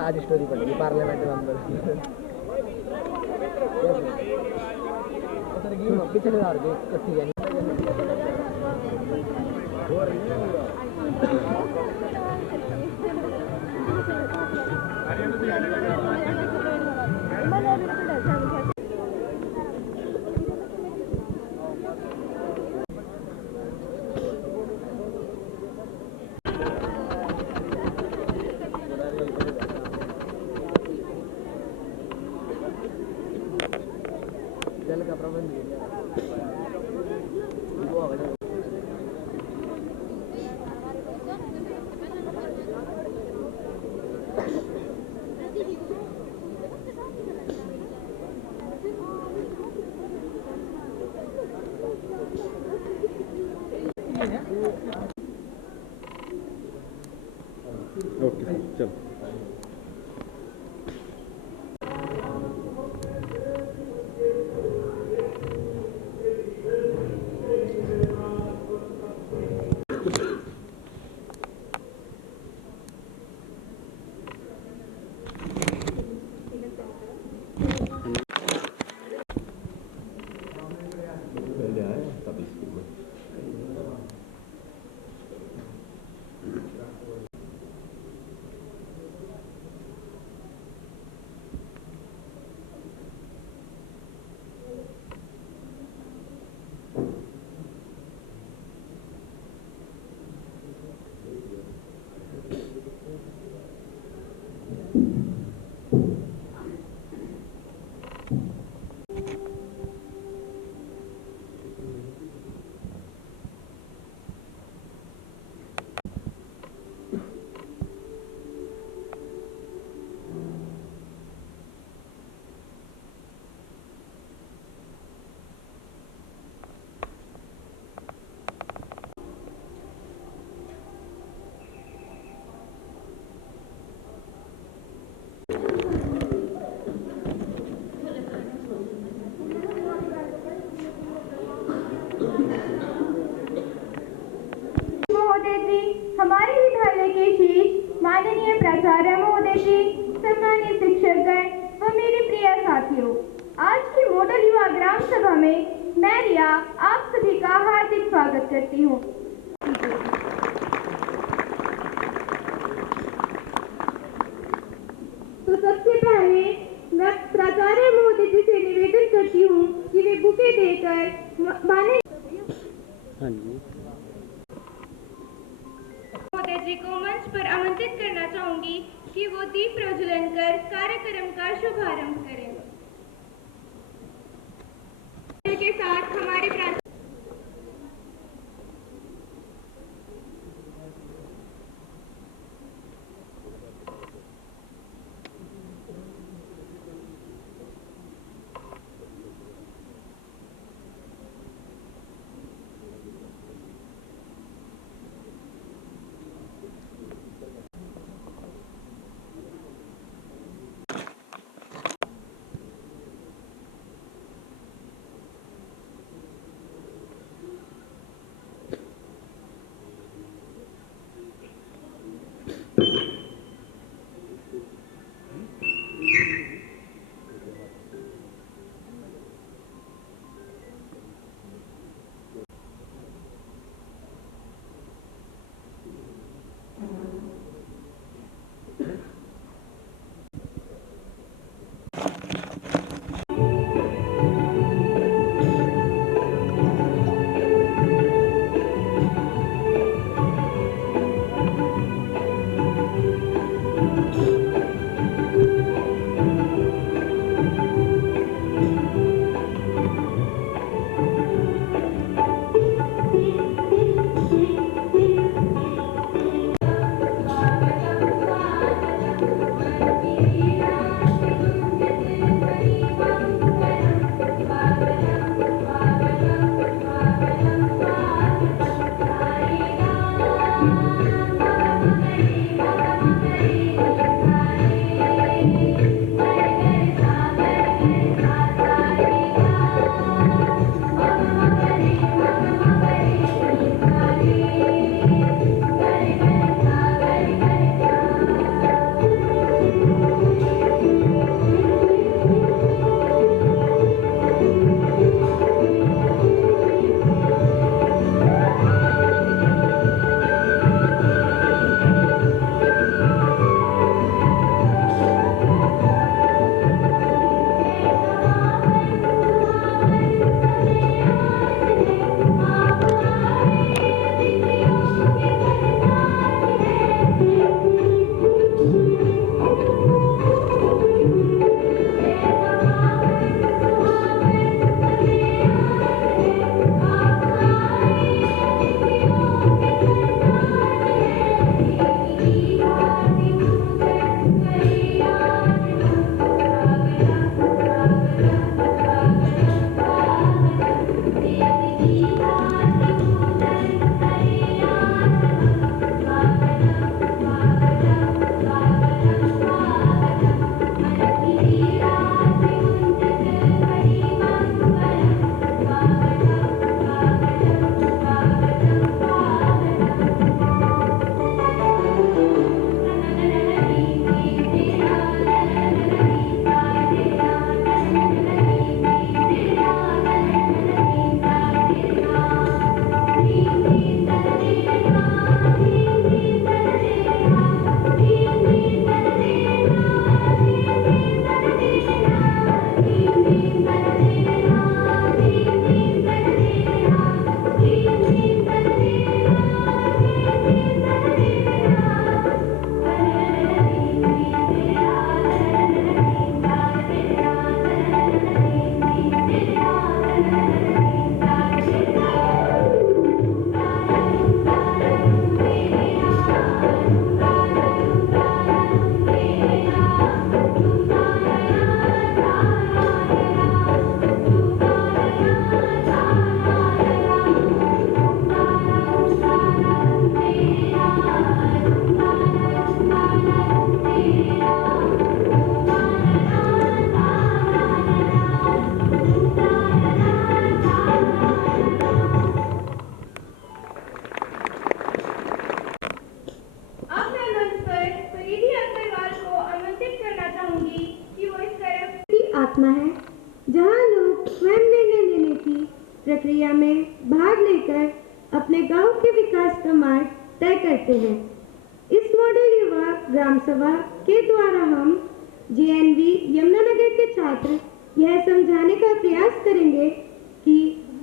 आज स्टोरी पढ़ी parliament member पिछले बार भी कट्टी है जल का प्रबंध ओके चलो हमारे विद्यालय के शीर्ष माननीय प्राचार्य महोदय जी, सम्मानित शिक्षकगण व मेरे प्रिय साथियों, आज की मॉडल युवा ग्राम सभा में मैं रिया आप सभी का हार्दिक स्वागत करती हूँ। तो सबसे पहले मैं प्राचार्य महोदय जी से निवेदन करती हूँ कि वे बुके देकर माने महोदय जी को मंच पर आमंत्रित करना चाहूंगी कि वो दीप प्रज्वलन कर कार्यक्रम का शुभारंभ करें। के साथ हमारे आत्मा है, जहां लोग स्वयं निर्णय लेने की प्रक्रिया में भाग लेकर अपने गांव के विकास का मार्ग तय करते हैं। इस मॉडल युवा ग्राम सभा के द्वारा हम JNV यमुनानगर के छात्र यह समझाने का प्रयास करेंगे कि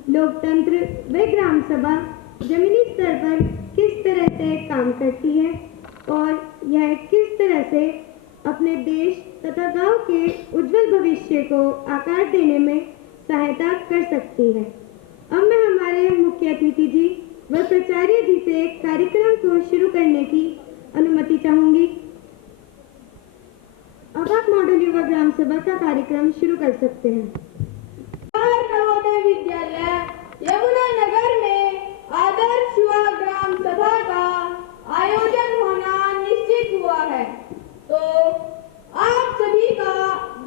लोकतंत्र व ग्राम सभा जमीनी स्तर पर किस तरह से काम करती है और यह किस तरह से अपने देश तथा गांव के उज्जवल भविष्य को आकार देने में सहायता कर सकती है। अब मैं हमारे मुख्य अतिथि जी व प्राचार्य जी से कार्यक्रम को शुरू करने की अनुमति चाहूंगी। अब आप मॉडल युवा ग्राम सभा का कार्यक्रम शुरू कर सकते हैं। नवोदय विद्यालय यमुनानगर में आदर्श युवा ग्राम सभा का आयोजन होना निश्चित हुआ है, तो आप सभी का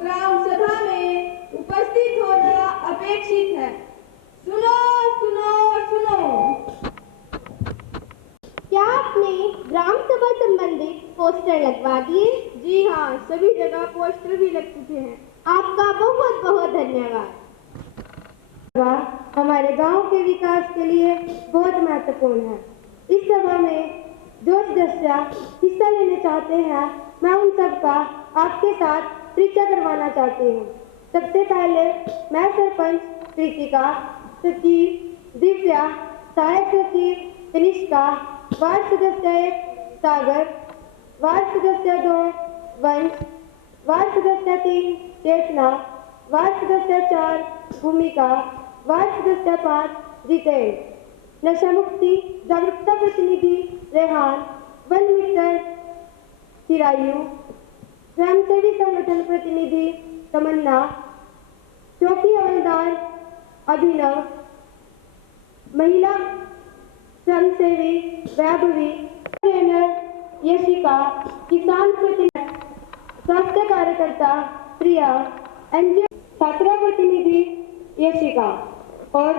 ग्राम सभा में उपस्थित होना अपेक्षित है। सुनो सुनो सुनो। क्या आपने ग्राम सभा संबंधित पोस्टर लगवा दिए? जी हाँ, सभी जगह पोस्टर भी लग चुके हैं। आपका बहुत बहुत धन्यवाद। हमारे गांव के विकास के लिए बहुत महत्वपूर्ण है। इस सभा में जो सदस्य हिस्सा लेने चाहते हैं, मैं उन सबका आपके साथ परिचय करवाना चाहती हूँ। सबसे पहले मैं सरपंच प्रीतिका, सचिव दिव्या, सहायक सचिव कनिष्का, वार्ड सदस्य 1 सागर, वार्ड सदस्य 2 वंश, वार्ड सदस्य 3 चेतना, वार्ड सदस्य 4 भूमिका, वार्ड सदस्य 5 जितेंद्र, नशा मुक्ति जागरूकता प्रतिनिधि रेहान, वन मित्र चिरायु, स्वयंसेवी संगठन प्रतिनिधि तमन्ना, चौकी हवलदार अभिनव, महिला स्वयंसेवी वैभवी, ट्रेनर यशिका, किसान प्रतिनिधि, स्वास्थ्य कार्यकर्ता प्रिया, एनजीओ छात्रा प्रतिनिधि यशिका, और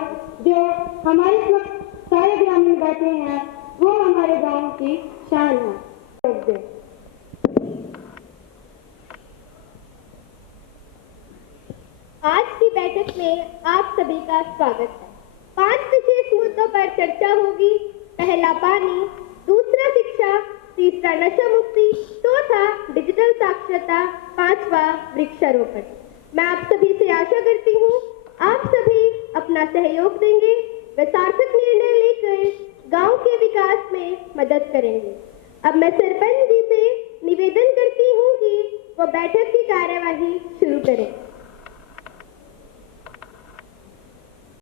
जो हमारे सारे ग्रामीण बैठे हैं वो हमारे गांव की शान है। आज की बैठक में आप सभी का स्वागत है। 5 विशेष मुद्दों पर चर्चा होगी। पहला पानी, दूसरा शिक्षा, तीसरा नशा मुक्ति, चौथा डिजिटल साक्षरता, 5वां वृक्षारोपण। मैं आप सभी से आशा करती हूँ आप सभी अपना सहयोग देंगे व सार्थक निर्णय लेकर गांव के विकास में मदद करेंगे। अब मैं सरपंच जी से निवेदन करती हूँ कि वो बैठक की कार्यवाही शुरू करें।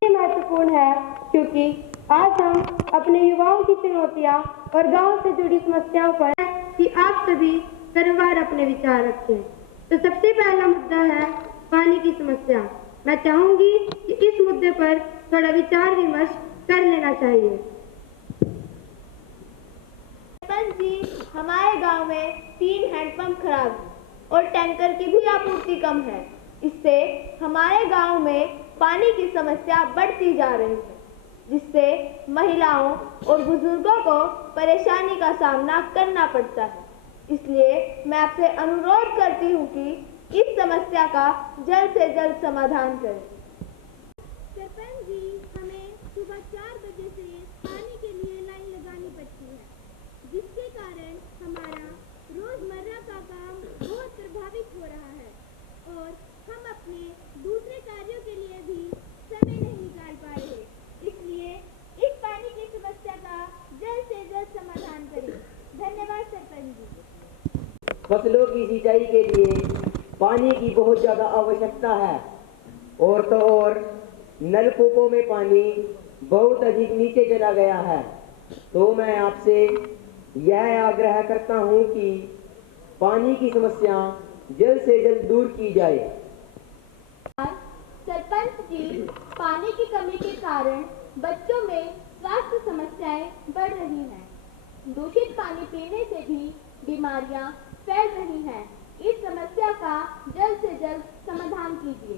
ये महत्वपूर्ण है क्योंकि आज हम अपने युवाओं की चुनौतियां और गांव से जुड़ी समस्याओं पर कि आप सभी क्रमवार अपने विचार रखें। तो सबसे पहला मुद्दा है पानी की समस्या। मैं चाहूंगी कि इस मुद्दे पर थोड़ा विचार विमर्श कर लेना चाहिए। सरपंच जी, हमारे गांव में 3 हैंडपंप खराब हैं और टैंकर की भी आपूर्ति कम है। इससे हमारे गांव में पानी की समस्या बढ़ती जा रही है, जिससे महिलाओं और बुजुर्गों को परेशानी का सामना करना पड़ता है। इसलिए मैं आपसे अनुरोध करती हूँ कि इस समस्या का जल्द से जल्द समाधान करें। सरपंच जी, हमें सुबह 4 बजे से पानी के लिए लाइन लगानी पड़ती है, जिसके कारण हमारा रोजमर्रा का काम बहुत प्रभावित हो रहा है और हम अपने दूसरे कार्यों के लिए भी समय नहीं निकाल पा रहे। इसलिए इस पानी की समस्या का जल्द से जल्द समाधान करें। धन्यवाद सरपंच जी। फसलों की सिंचाई के लिए पानी की बहुत ज़्यादा आवश्यकता है और तो और नलकूपों में पानी बहुत अधिक नीचे चला गया है। तो मैं आपसे यह आग्रह करता हूं कि पानी की समस्या जल्द से जल्द दूर की जाए। सरपंच जी, पानी की कमी के कारण बच्चों में स्वास्थ्य समस्याएं बढ़ रही हैं। दूषित पानी पीने से भी बीमारियां फैल रही हैं। इस समस्या का जल्द से जल्द समाधान कीजिए।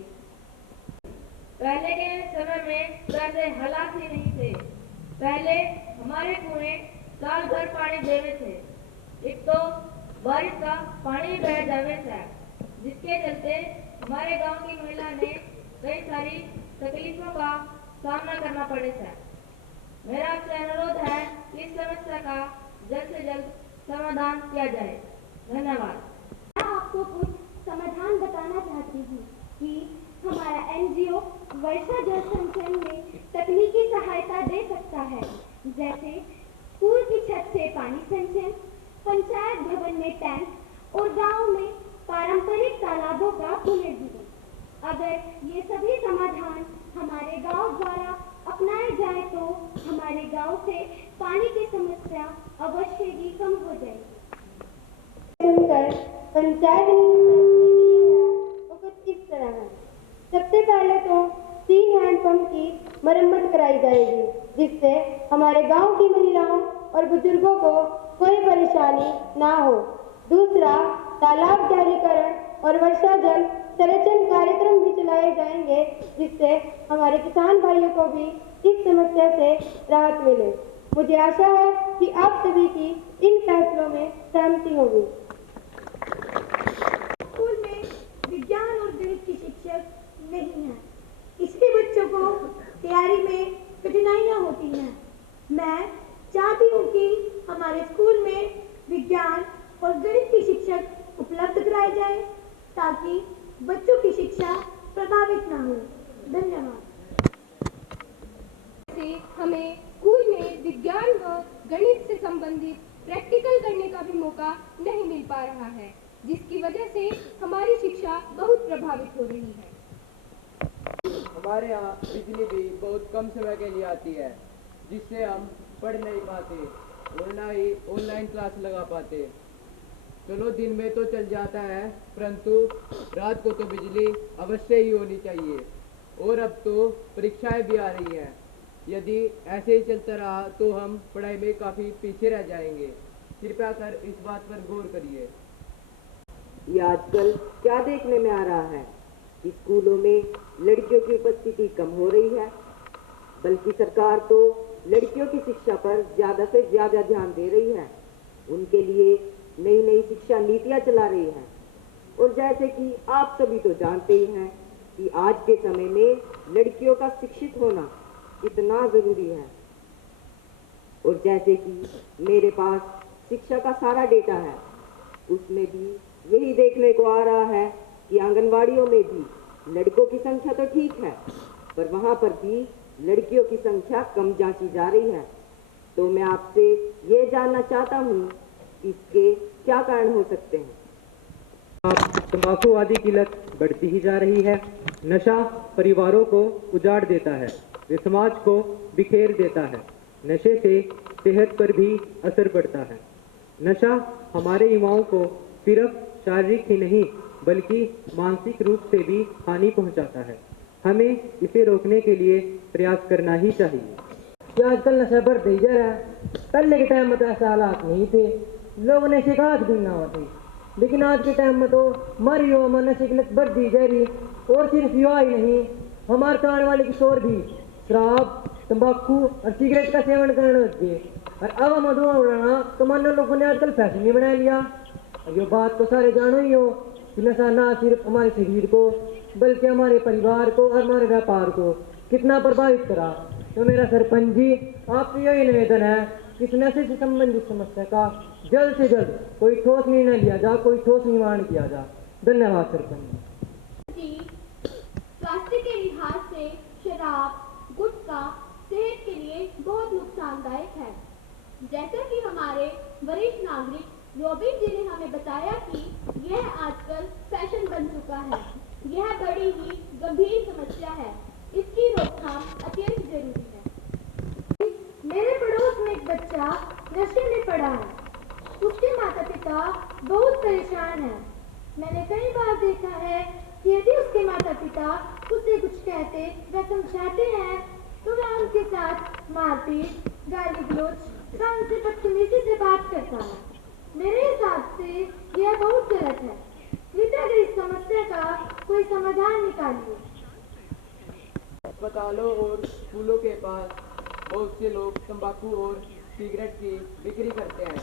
पहले के समय में वैसे हालात ही नहीं थे। पहले हमारे कुएं साल भर पानी देवे थे। एक तो बारिश का पानी बह जावे था, जिससे इसके चलते हमारे गांव की महिला ने कई सारी तकलीफों का सामना करना पड़े था। मेरा आपसे अनुरोध है कि इस समस्या का जल्द से जल्द समाधान किया जाए। धन्यवाद। मैं आपको कुछ समाधान बताना चाहती हूँ कि हमारा एनजीओ वर्षा जल संचयन में तकनीकी सहायता दे सकता है, जैसे स्कूल की छत से पानी संचयन, पंचायत भवन में टैंक और गांव में पारंपरिक तालाबों का पुनर्जीवन। अगर ये सभी समाधान हमारे गांव द्वारा अपनाए जाए तो हमारे गांव से पानी की समस्या अवश्य ही कम हो जाएगी। सुनकर पंचायत ने कुछ इस तरह है। सबसे पहले तो 3 हैंडपंप की मरम्मत कराई जाएगी, जिससे हमारे गांव की महिलाओं और बुजुर्गों को कोई परेशानी ना हो। दूसरा, तालाब गहरीकरण और वर्षा जल संरक्षण कार्यक्रम भी चलाए जाएंगे, जिससे हमारे किसान भाइयों को भी इस समस्या से राहत मिले। मुझे आशा है कि आप सभी की इन फैसलों में सहमति होगी। स्कूल में विज्ञान और गणित की शिक्षक नहीं है, इसलिए बच्चों को तैयारी में कठिनाइयाँ होती हैं। मैं चाहती हूँ कि हमारे स्कूल में विज्ञान और गणित की शिक्षक उपलब्ध कराए जाए, ताकि बच्चों की शिक्षा प्रभावित ना हो। धन्यवाद। हमें स्कूल में विज्ञान व गणित से संबंधित प्रैक्टिकल करने का भी मौका नहीं मिल पा रहा है, जिसकी वजह से हमारी शिक्षा बहुत प्रभावित हो रही है। हमारे यहाँ बिजली भी बहुत कम समय के लिए आती है, जिससे हम पढ़ नहीं पाते, ऑनलाइन क्लास लगा पाते। चलो दिन में तो चल जाता है, परंतु रात को तो बिजली अवश्य ही होनी चाहिए। और अब तो परीक्षाएं भी आ रही हैं। यदि ऐसे ही चलता रहा तो हम पढ़ाई में काफ़ी पीछे रह जाएंगे। कृपया कर इस बात पर गौर करिए। ये आजकल क्या देखने में आ रहा है कि स्कूलों में लड़कियों की उपस्थिति कम हो रही है, बल्कि सरकार तो लड़कियों की शिक्षा पर ज़्यादा से ज़्यादा ध्यान दे रही है। उनके लिए नई नई शिक्षा नीतियाँ चला रही है। और जैसे कि आप सभी तो जानते ही हैं कि आज के समय में लड़कियों का शिक्षित होना इतना ज़रूरी है। और जैसे कि मेरे पास शिक्षा का सारा डेटा है, उसमें भी यही देखने को आ रहा है कि आंगनवाड़ियों में भी लड़कों की संख्या तो ठीक है, पर वहाँ पर भी लड़कियों की संख्या कम जांची जा रही है। तो मैं आपसे ये जानना चाहता हूँ इसके क्या कारण हो सकते हैं। तंबाकू आदि की लत बढ़ती ही जा रही है। नशा परिवारों को उजाड़ देता है, वे समाज को बिखेर देता है। नशे से सेहत पर भी असर पड़ता है। नशा हमारे युवाओं को सिर्फ शारीरिक ही नहीं बल्कि मानसिक रूप से भी हानि पहुंचाता है। हमें इसे रोकने के लिए प्रयास करना ही चाहिए। क्या आजकल नशा बढ़ ही जा रहा है। पहले के टाइम में तो ऐसे हालात नहीं थे, लोगों ने शिकायत भी ना होती, लेकिन आज के टाइम में तो हमारी युवा में नशे की लत बढ़ती जा रही। और सिर्फ युवा ही नहीं, हमारे तो आने वाले किशोर भी शराब, तंबाकू और सिगरेट का सेवन करने लग गए। और अब हम धुआं उड़ाना तो मानो लोगों ने आजकल फैशन ही बना लिया। और ये बात तो सारे जानो ही हो कि नशा ना सिर्फ हमारे शरीर को बल्कि हमारे परिवार को और हमारे व्यापार को कितना प्रभावित करा। तो मेरा सरपंच जी आपसे यही निवेदन है कि इस नशे से संबंधित समस्या का जल्द से जल्द कोई ठोस निर्णय लिया जा, कोई ठोस निर्माण किया जा। धन्यवाद सरपंच जी। स्वास्थ्य के लिहाज से शराब, गुटखा सेहत के लिए बहुत नुकसानदायक है। जैसा कि हमारे वरिष्ठ नागरिक रोबिन जी ने हमें बताया कि यह आजकल फैशन बन चुका है। यह बड़ी ही गंभीर समस्या है, इसकी रोकथाम अत्यंत जरूरी है। मेरे पड़ोस में एक बच्चा नशे में पड़ा है, उसके माता पिता बहुत परेशान हैं। मैंने कई बार देखा है कि यदि उसके माता पिता उसे कुछ कहते व समझाते हैं तो वह उनके साथ मारपीट, गाली गलौज व उनसे बदतमीजी से बात करता है। मेरे हिसाब से यह बहुत गलत है। कृपया इस समस्या का कोई समाधान निकालिए। अस्पतालों और स्कूलों के पास बहुत से लोग तंबाकू और सिगरेट की बिक्री करते हैं,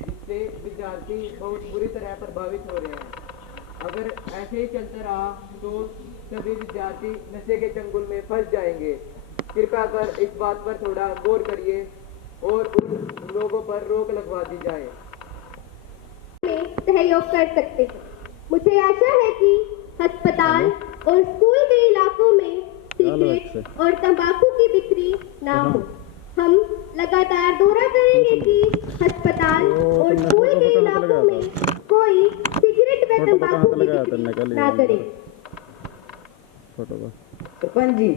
जिससे विद्यार्थी बहुत बुरी तरह प्रभावित हो रहे हैं। अगर ऐसे ही चलता रहा तो सभी विद्यार्थी नशे के चंगुल में फंस जाएंगे। कृपया कर इस बात पर थोड़ा गौर करिए और उन लोगों पर रोक लगवा दी जाए। में सहयोग कर सकते हैं। मुझे आशा है कि अस्पताल और स्कूल के इलाकों में सिगरेट और तंबाकू की बिक्री ना हो। हम लगातार दौरा करेंगे कि अस्पताल और स्कूल के इलाकों में कोई सिगरेट व तंबाकू की बिक्री ना करे। सरपंच जी,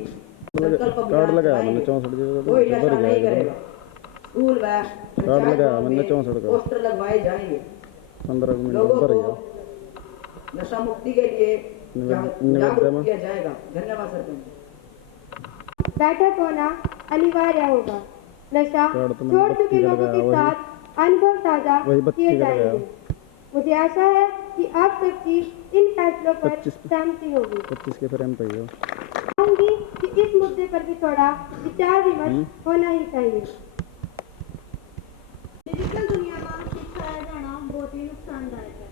कार्ड लगाया मैंने 64 कोई नशा नहीं करेगा। स्कूल व कार्ड लगाया मैंने 64 का पोस्टर लगवाए जाएंगे। 15 मिनट लोगों ऊपर को नशा मुक्ति के लिए जागरूक किया जाएगा। धन्यवाद सरपंच। बैठक होना अनिवार्य होगा। नशा कार्ड तो मैंने छोड़ 32 चुके का लोगों के लगाया, साथ अनुभव साझा वही 32 किए का लगाया। जाएंगे। मुझे आशा है कि आप सबकी इन फैसलों पर 25 सहमति होगी। 25 के फ्रेम पे ही हो। चाहूंगी कि इस मुद्दे पर भी थोड़ा विचार विमर्श होना ही चाहिए। डिजिटल दुनिया में शिक्षा जाना बहुत ही नुकसानदायक है।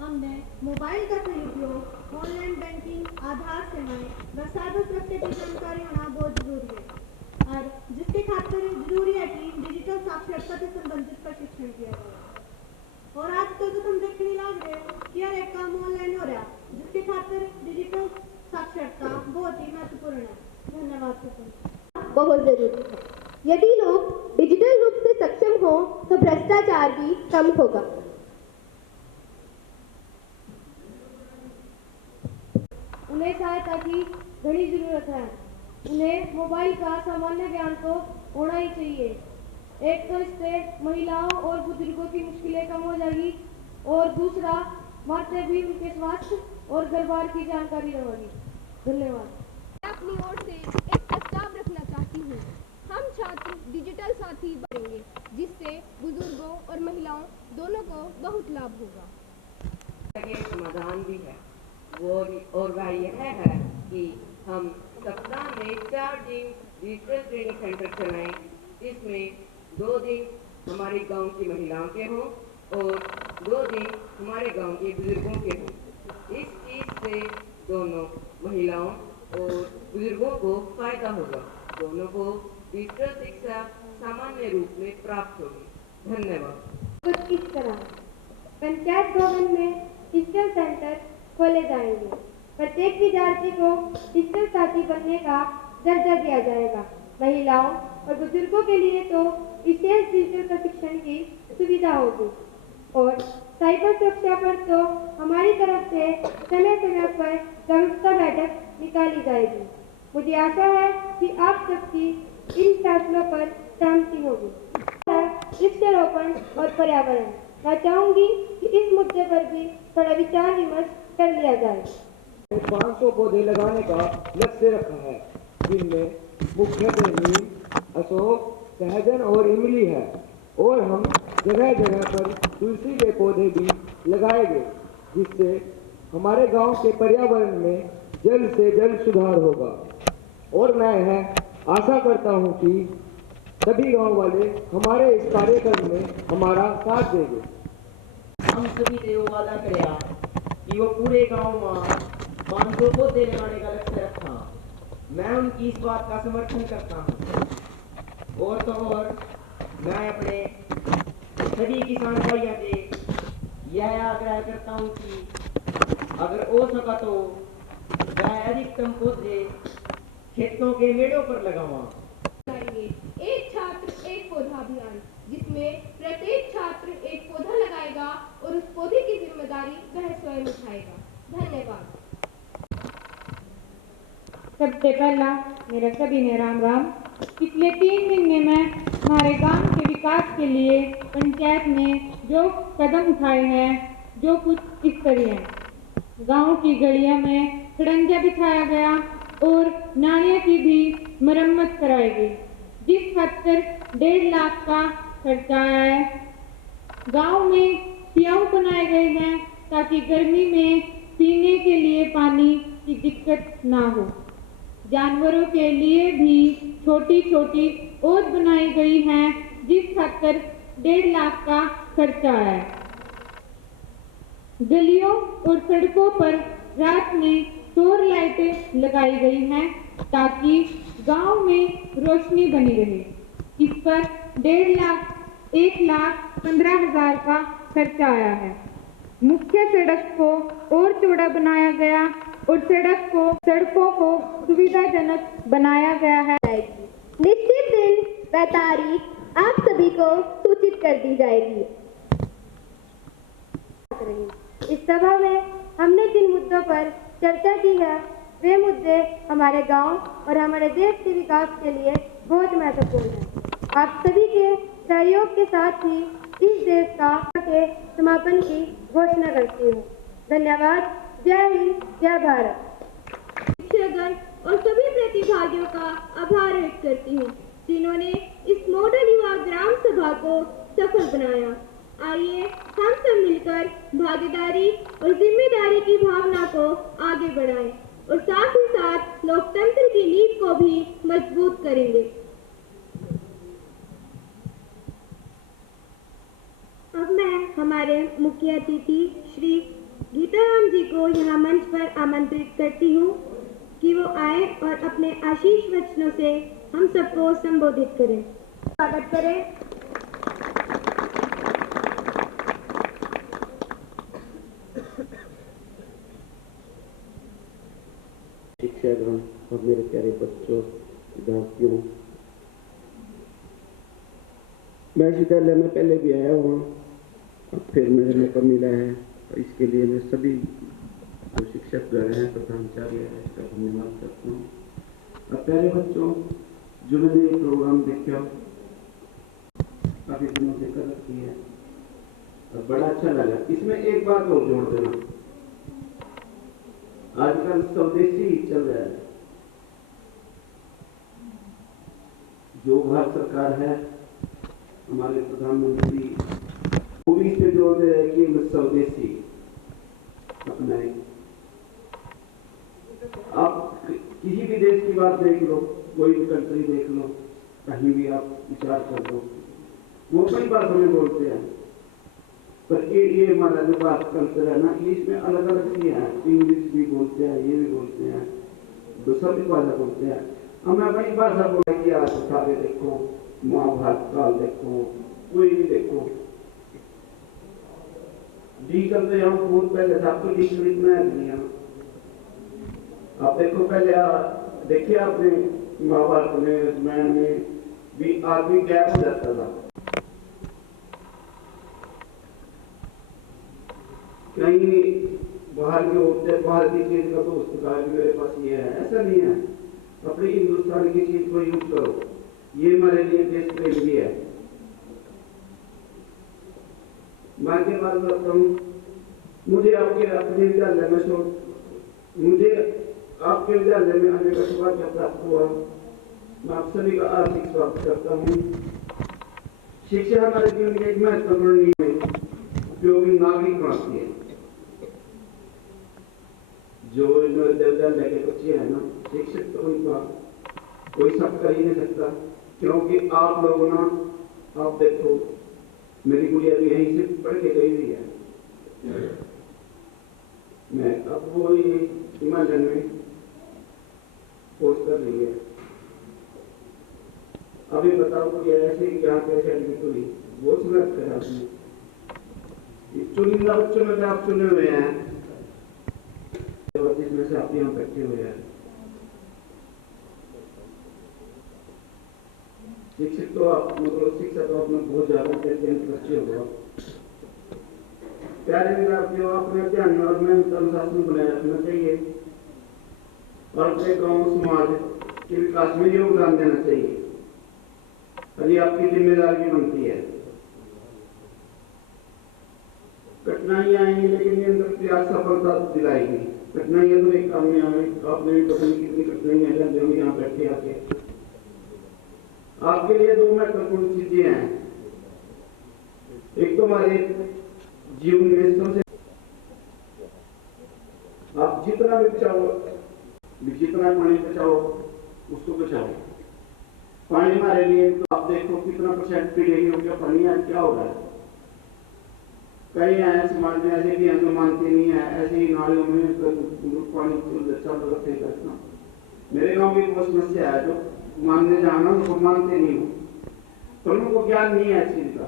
हमने मोबाइल का सही उपयोग, ऑनलाइन बैंकिंग, आधार सेवाएं व साइबर सुरक्षा की जानकारी होना बहुत जरूरी है और जिसके खातिर जरूरी है कि डिजिटल साक्षरता से संबंधित प्रशिक्षण किया जाए। और आजकल तो हम देखने लग रहे कि हर एक काम ऑनलाइन हो रहा, जिसके खातिर डिजिटल साक्षरता बहुत ही महत्वपूर्ण है। धन्यवाद सरपंच। बहुत जरूरी है। यदि लोग डिजिटल रूप से सक्षम हो तो भ्रष्टाचार भी कम होगा। उन्हें सहायता की बड़ी जरूरत है। उन्हें मोबाइल का सामान्य ज्ञान तो होना ही चाहिए। एक तो इससे महिलाओं और बुजुर्गों की मुश्किलें कम हो जाएगी और दूसरा मात्र भी उनके स्वास्थ्य और घर बार की जानकारी रहेगी। धन्यवाद। मैं अपनी ओर से एक प्रस्ताव रखना चाहती हूँ। हम छात्र डिजिटल साथी बनेंगे जिससे बुजुर्गों और महिलाओं दोनों को बहुत लाभ होगा। एक समाधान भी है और वह यह है कि हम सप्ताह में 4 दिन डिजिटल ट्रेनिंग सेंटर चलाएं। इसमें 2 दिन हमारे गांव की महिलाओं के हों और 2 दिन हमारे गांव के बुजुर्गों के हों। इस चीज़ से दोनों महिलाओं और बुजुर्गों को फायदा होगा। दोनों को डिजिटल शिक्षा सामान्य रूप में प्राप्त होगी। धन्यवाद। कुछ इस तरह पंचायत भवन में डिजिटल सेंटर खोले जाएंगे। प्रत्येक विद्यार्थी को डिजिटल साथी बनने का दर्जा दिया जाएगा। महिलाओं और बुजुर्गों के लिए तो विशेष डिजिटल प्रशिक्षण की सुविधा होगी और साइबर सुरक्षा पर तो हमारी तरफ से समय समय पर जागरूकता बैठक निकाली जाएगी। मुझे आशा है कि आप सबकी इन फैसलों पर सहमति होगी। वृक्षारोपण और पर्यावरण, मैं चाहूंगी कि इस मुद्दे पर भी थोड़ा विचार विमर्श कर लिया जाए। 500 पौधे लगाने का लक्ष्य रखा है, जिनमें मुख्यतः नीम, अशोक, सहजन और इमली है और हम जगह जगह पर तुलसी के पौधे भी लगाएंगे, जिससे हमारे गांव के पर्यावरण में जल्द से जल्द सुधार होगा। और मैं यह आशा करता हूं कि सभी गांव वाले हमारे इस कार्यक्रम में हमारा साथ देंगे। हम सभी ने वो वादा किया कि वो पूरे गांव में 500 पौधे लगाने का लक्ष्य रखा। मैं उनकी इस बात का समर्थन करता हूँ। और तो और मैं अपने सभी किसान भाइयों से यह आग्रह करता हूँ कि अगर हो सका तो वह अधिकतम पौधे खेतों के मेड़ों पर लगावा। एक छात्र एक पौधा अभियान, जिसमें प्रत्येक छात्र एक पौधा लगाएगा और उस पौधे की जिम्मेदारी वह स्वयं उठाएगा। धन्यवाद। सबसे पहला मेरा सभी ने राम राम। पिछले 3 महीने में हमारे गांव के विकास के लिए पंचायत ने जो कदम उठाए हैं जो कुछ इस तरह हैं। गांव की गलियों में खड़ंजा बिछाया गया और नालियों की भी मरम्मत कराई गई, जिस हद तक 1.5 लाख का खर्चा आया है। गांव में कुआं बनाए गए हैं ताकि गर्मी में पीने के लिए पानी की दिक्कत ना हो। जानवरों के लिए भी छोटी छोटी ओत बनाई गई हैं, जिस हद तक 1.5 लाख का खर्चा आया है। गलियों और सड़कों पर रात में सौर लाइटें लगाई गई हैं ताकि गांव में रोशनी बनी रहे। इस पर 1,15,000 का खर्चा आया है। मुख्य सड़क को और चौड़ा बनाया गया और सड़कों को सुविधाजनक बनाया गया है। निश्चित दिन व तारीख आप सभी को सूचित कर दी जाएगी। इस सभा में हमने जिन मुद्दों पर चर्चा की है वे मुद्दे हमारे गांव और हमारे देश के विकास के लिए बहुत महत्वपूर्ण हैं। आप सभी के सहयोग के साथ ही इस देश के समापन की घोषणा करती हूँ। धन्यवाद। जय हिंद, जय भारत। शिक्षकगण और सभी प्रतिभागियों का आभार व्यक्त करती हूँ जिन्होंने इस मॉडल युवा ग्राम सभा को सफल बनाया। आइए हम सब मिलकर भागीदारी और जिम्मेदारी की भावना को आगे बढ़ाएं और साथ ही साथ लोकतंत्र की नींव को भी मजबूत करेंगे। अब मैं हमारे मुख्य अतिथि श्री गीताराम जी को यहाँ मंच पर आमंत्रित करती हूँ कि वो आए और अपने आशीष वचनों से हम सबको संबोधित करें। स्वागत करें। शिक्षागण और मेरे प्यारे बच्चों, विद्यार्थियों, मैं विद्यालय में पहले भी आया हुआ, अब फिर मुझे मौका मिला है। इसके लिए मैं सभी जो शिक्षक गण हैं, प्रधानाचार्य है, इसका धन्यवाद करता हूँ। अब प्यारे बच्चों, जो मैंने ये प्रोग्राम देखा काफी दिनों से कर रखी है और बड़ा अच्छा लगा। इसमें एक बात और जोड़ देना, आजकल स्वदेशी चल रहा है। जो भारत सरकार है, हमारे प्रधानमंत्री पूरी से जोड़ दे रहे कि स्वदेशी अपनाए। आप किसी भी देश की बात देख लो, कोई भी कंट्री देख लो, कहीं भी आप विचार कर लो, वो कई भाषा में बोलते हैं। पर ये हमारा जो बात कल्चर है ना, ये इसमें अलग अलग सी है। इंग्लिश भी बोलते हैं, ये भी बोलते हैं, दूसरा भी भाषा बोलते हैं। हम अपनी भाषा बोले कि आज सारे देखो, महाभारत काल देखो, कोई भी देखो, डिजिटल तो यहाँ बहुत पहले था। आपको डिजिटल इतना है दुनिया। आप देखो पहले देखिए आपने महाभारत में, रामायण में भी आदमी गैप हो जाता था। कहीं बाहर के होते, बाहर की चीज का तो पुस्तकालय मेरे पास ये है, ऐसा नहीं है। अपनी हिंदुस्तान की चीज को यूज करो, ये हमारे लिए देश प्रेम भी है। मैं के बात करता हूँ, मुझे आपके अपने विद्यालय में आपके विद्यालय में आने का सौभाग्य प्राप्त हुआ। मैं आप सभी का हार्दिक स्वागत करता हूँ। शिक्षा हमारे जीवन की एक महत्वपूर्ण उपयोगी नागरिक बनाती है। जो विद्यालय के बच्चे हैं ना, शिक्षक तो उनका कोई सब कर ही नहीं सकता, क्योंकि आप लोग ना, आप देखो मेरी गुड़िया भी यहीं से पढ़ के गई हुई है। मैं अब वो हिमालयन में कोर्स कर रही है। अभी बताओ कि ऐसे यहाँ कैसे एडमिट हुई, वो सिलेक्ट करा आपने। चुनिंदा बच्चों में आप चुने हुए हैं, जिसमें से आप यहाँ बैठे हुए हैं। शिक्षक तो आप मतलब शिक्षा तो आपने बहुत ज्यादा बच्चे होगा। प्यारे विद्यार्थियों, अपने ध्यान और मेहनत अनुशासन बनाए रखना चाहिए और अपने गांव समाज के विकास में योगदान देना चाहिए। और ये आपकी जिम्मेदारी भी बनती है। कठिनाइयां आएंगी लेकिन ये अंदर प्रयास सफलता दिलाएगी। कठिनाइयां तो एक काम में आए, आपने भी पता नहीं कितनी कठिनाइयां हैं जो यहाँ बैठे आके। आपके लिए दो महत्वपूर्ण चीजें हैं। एक तो हमारे जीवन में सबसे आप जितना भी बचाओ, जितना पानी बचाओ उसको बचाओ। पानी हमारे लिए तो आप देखो कितना % पी रही हो, क्या पानी है, क्या हो रहा है। कई हैं समाज में ऐसे भी हैं जो मानते नहीं है, ऐसे ही नालियों में पानी चल रखे करना। मेरे गांव में बहुत समस्या है, जो मानने जाना उसको मानते नहीं हो, पर उनको ज्ञान नहीं है इस चीज का।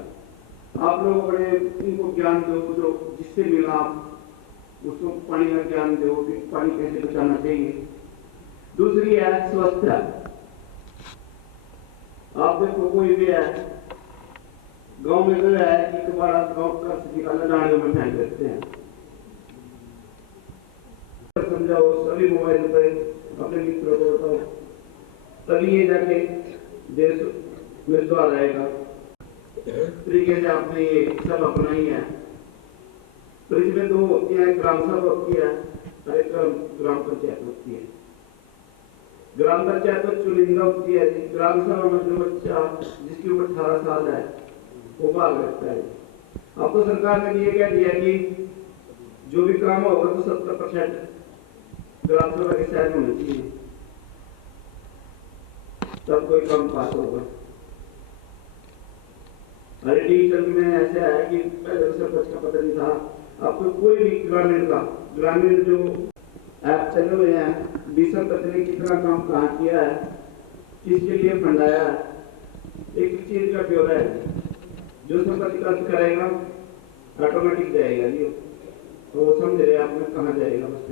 आप लोग बड़े इनको ज्ञान दो, जो जिससे मिला उसको पानी का ज्ञान दो कि पानी कैसे बचाना चाहिए। दूसरी है स्वच्छता। आप देखो कोई भी है गांव में गया है कि दोबारा गांव का निकाला नालियों में फेंक देते हैं। समझाओ, सभी मोबाइल पे अपने मित्रों को बताओ, तभी ये जाके देश में सुधार आएगा। तरीके से आपने ये सब अपनाई है। तो इसमें दो होती है, ग्राम सभा होती है और एक ग्राम पंचायत होती है। ग्राम पंचायत तो चुनिंदा होती है। ग्राम सभा में जो बच्चा जिसकी उम्र 18 साल है वो भाग रखता है। अब तो सरकार ने ये कह दिया कि जो भी काम होगा तो 70% ग्राम सभा के सहयोग होनी चाहिए, तब कोई काम पास होगा। अरे डिजिटल में ऐसे है कि पहले तो सरपंच का पता नहीं था, अब तो कोई भी ग्रामीण जो ऐप चले हुए हैं, बीसर पत्र ने कितना काम कहाँ किया है, किसके लिए फंड आया है, एक चीज का ब्यौरा है। जो संपत्ति खर्च करेगा ऑटोमेटिक जाएगा जी, तो वो समझ रहे आपने कहाँ जाएगा। बस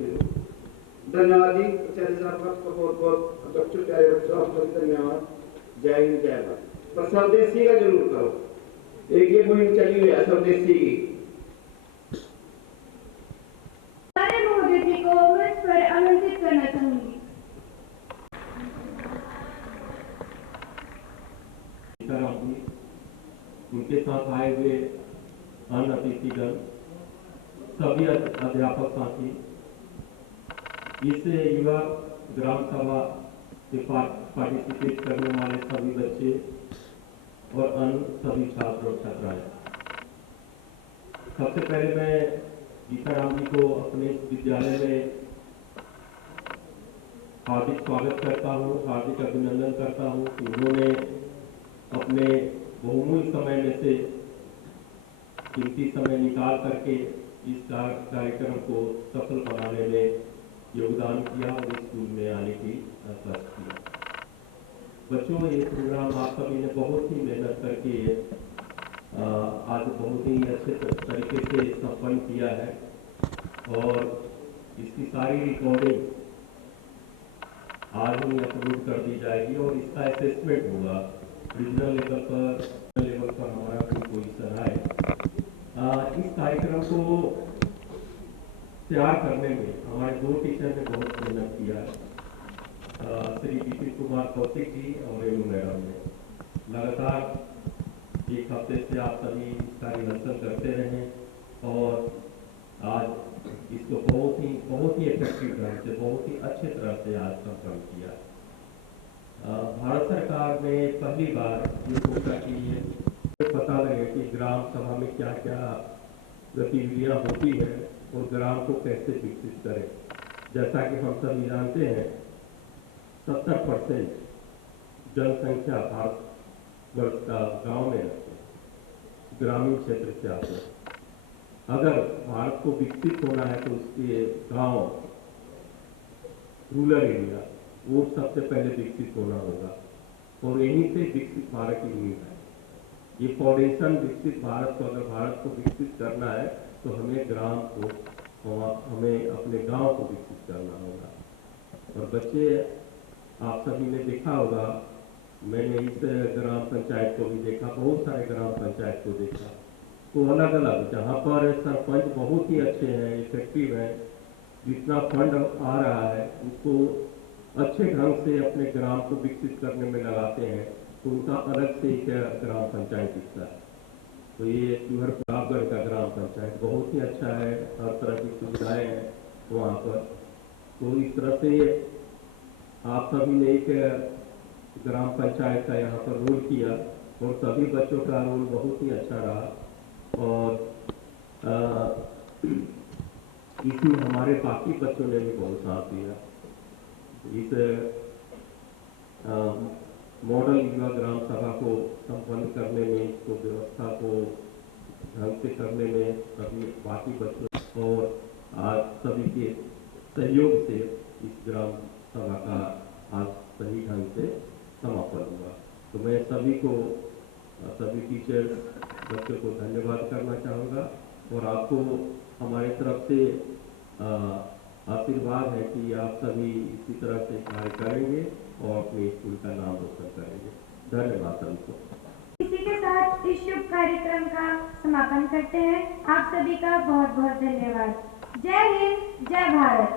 धन्यवाद जी, आचार्य साहब आपका बहुत बहुत बच्चों प्यारे बच्चों आपका धन्यवाद। जय हिंद जय भारत। पर स्वदेशी का जरूर करो, एक ये मुहिम चली हुई है स्वदेशी की। महोदय जी को मंच पर आमंत्रित करना चाहूंगी। उनके साथ आए हुए अन्य अतिथिगण, सभी अध्यापक साथी, इस युवा ग्राम सभा से पार्टिसिपेट करने वाले सभी बच्चे और अन्य सभी छात्र और छात्राएं। सबसे पहले मैं गीताराम जी को अपने विद्यालय में हार्दिक स्वागत करता हूँ, हार्दिक अभिनंदन करता हूँ कि उन्होंने अपने बहुमूल्य समय में से कीमती समय निकाल करके इस कार्यक्रम को सफल बनाने में योगदान किया और स्कूल में आने की कष्ट किया। बच्चों, ये प्रोग्राम आप सभी ने बहुत ही मेहनत करके आज बहुत ही अच्छे तरीके से संपन्न किया है और इसकी सारी रिकॉर्डिंग आज ही अपलोड कर दी जाएगी और इसका असेसमेंट होगा रीजनल लेवल पर हमारा कोई पोजीशन है। इस कार्यक्रम को तैयार करने में हमारे दो टीचर ने बहुत मेहनत किया है, श्री विपिन कुमार कौशिक जी और रेणु मैडम ने। लगातार एक हफ्ते से आप सभी इसका रिहर्सल करते रहे और आज इसको बहुत ही इफेक्टिव ढंग से, बहुत ही अच्छे तरह से आज संपन्न किया। भारत सरकार ने पहली बार ये कोशिश की है पता लगे कि ग्राम सभा में क्या क्या गतिविधियां होती है और ग्राम को कैसे विकसित करें। जैसा कि हम सभी जानते हैं 70% जनसंख्या भारतवर्ष का गांव में रहती है, ग्रामीण क्षेत्र से आते हैं। अगर भारत को विकसित होना है तो उसके गांव, रूरल एरिया, वो सबसे पहले विकसित होना होगा और यहीं से विकसित भारत की नींव है। ये फाउंडेशन विकसित भारत को, अगर भारत को विकसित करना है तो हमें ग्राम को, हमें अपने गांव को विकसित करना होगा। और बच्चे, आप सभी ने देखा होगा, मैंने इस ग्राम पंचायत को भी देखा, बहुत सारे ग्राम पंचायत को देखा, तो अलग अलग जहाँ पर सरपंच बहुत ही अच्छे हैं, इफेक्टिव हैं, जितना फंड आ रहा है उसको अच्छे ढंग से अपने ग्राम को विकसित करने में लगाते हैं, तो उनका अलग से एक ग्राम पंचायत दिखता है। तो ये चूहर प्रतापगढ़ का ग्राम पंचायत बहुत ही अच्छा है, हर तरह की सुविधाएं हैं वहाँ पर। तो इस तरह से आप सभी ने एक ग्राम पंचायत का यहाँ पर रोल किया और सभी बच्चों का रोल बहुत ही अच्छा रहा और इसमें हमारे बाकी बच्चों ने भी बहुत साथ दिया। इस मॉडल युवा ग्राम सभा को संपन्न करने में, इसको व्यवस्था को ढंग से करने में सभी बाकी बच्चों और आज सभी के सहयोग से इस ग्राम सभा का आज सही ढंग से समापन हुआ। तो मैं सभी को, सभी टीचर्स, बच्चों को धन्यवाद करना चाहूँगा और आपको हमारे तरफ से आशीर्वाद है कि आप सभी इसी तरह से कार्य करेंगे और अपने स्कूल का नाम रोशन करेंगे। धन्यवाद सभी को। इसी के साथ इस शुभ कार्यक्रम का समापन करते हैं। आप सभी का बहुत बहुत धन्यवाद। जय हिंद, जय भारत।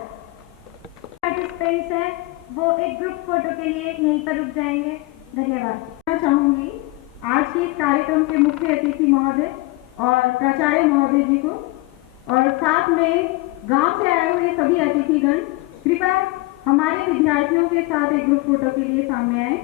पार्टिसिपेंट्स हैं वो एक ग्रुप फोटो के लिए यहीं पर रुक जाएंगे। धन्यवाद। मैं चाहूंगी आज के इस कार्यक्रम के मुख्य अतिथि महोदय और प्राचार्य महोदय जी को और साथ में गांव से आए हुए सभी अतिथिगण कृपया हमारे विद्यार्थियों के साथ एक ग्रुप फोटो के लिए सामने आए।